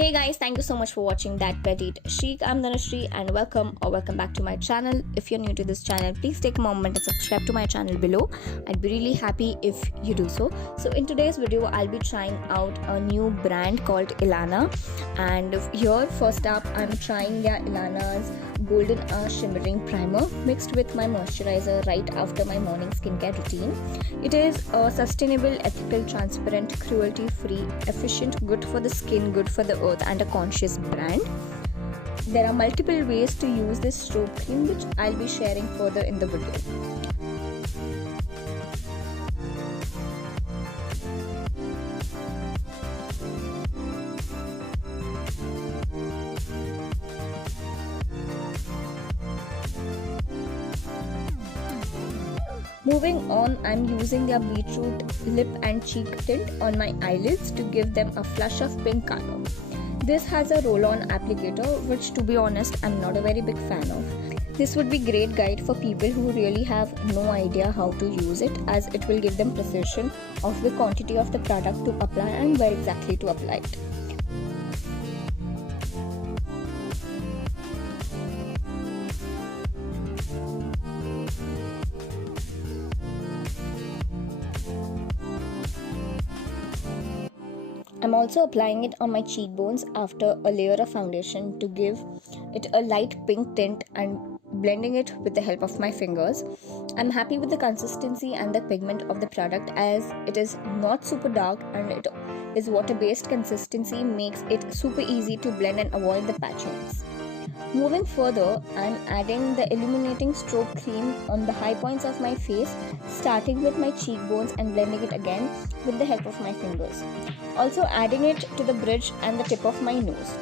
Hey guys, thank you so much for watching that Petite Chic. I'm Dhanashree and welcome back to my channel. If you're new to this channel, please take a moment and subscribe to my channel below. I'd be really happy if you do so. So in today's video, I'll be trying out a new brand called Ilana. And here first up, I'm trying their Ilana's Golden Shimmering Primer mixed with my moisturizer right after my morning skincare routine. It is a sustainable, ethical, transparent, cruelty-free, efficient, good for the skin, good for the earth and a conscious brand. There are multiple ways to use this strobe cream which I'll be sharing further in the video. Moving on, I'm using their Beetroot lip and cheek tint on my eyelids to give them a flush of pink color. This has a roll-on applicator which, to be honest, I'm not a very big fan of. This would be a great guide for people who really have no idea how to use it, as it will give them precision of the quantity of the product to apply and where exactly to apply it. I'm also applying it on my cheekbones after a layer of foundation to give it a light pink tint and blending it with the help of my fingers. I'm happy with the consistency and the pigment of the product, as it is not super dark and it is water-based consistency, makes it super easy to blend and avoid the patchiness. Moving further, I'm adding the illuminating strobe cream on the high points of my face, starting with my cheekbones and blending it again with the help of my fingers. Also adding it to the bridge and the tip of my nose.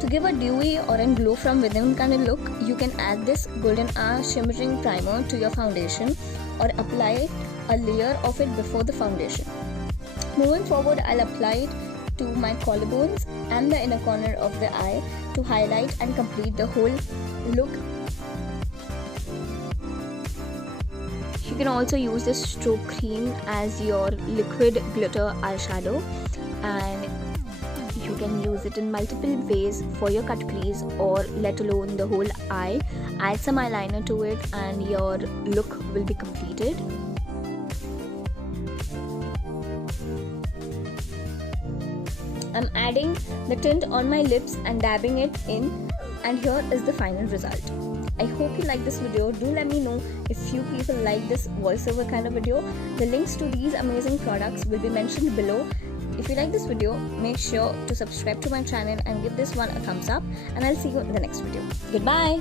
To give a dewy or a glow from within kind of look, you can add this Golden Shimmering Primer to your foundation or apply a layer of it before the foundation. Moving forward, I'll apply it to my collarbones and the inner corner of the eye to highlight and complete the whole look. You can also use this strobe cream as your liquid glitter eyeshadow, and you can use it in multiple ways for your cut crease or let alone the whole eye. Add some eyeliner to it and your look will be completed. I'm adding the tint on my lips and dabbing it in, and here is the final result. I hope you like this video. Do let me know if you people like this voiceover kind of video. The links to these amazing products will be mentioned below. If you like this video, make sure to subscribe to my channel and give this one a thumbs up, and I'll see you in the next video. Goodbye.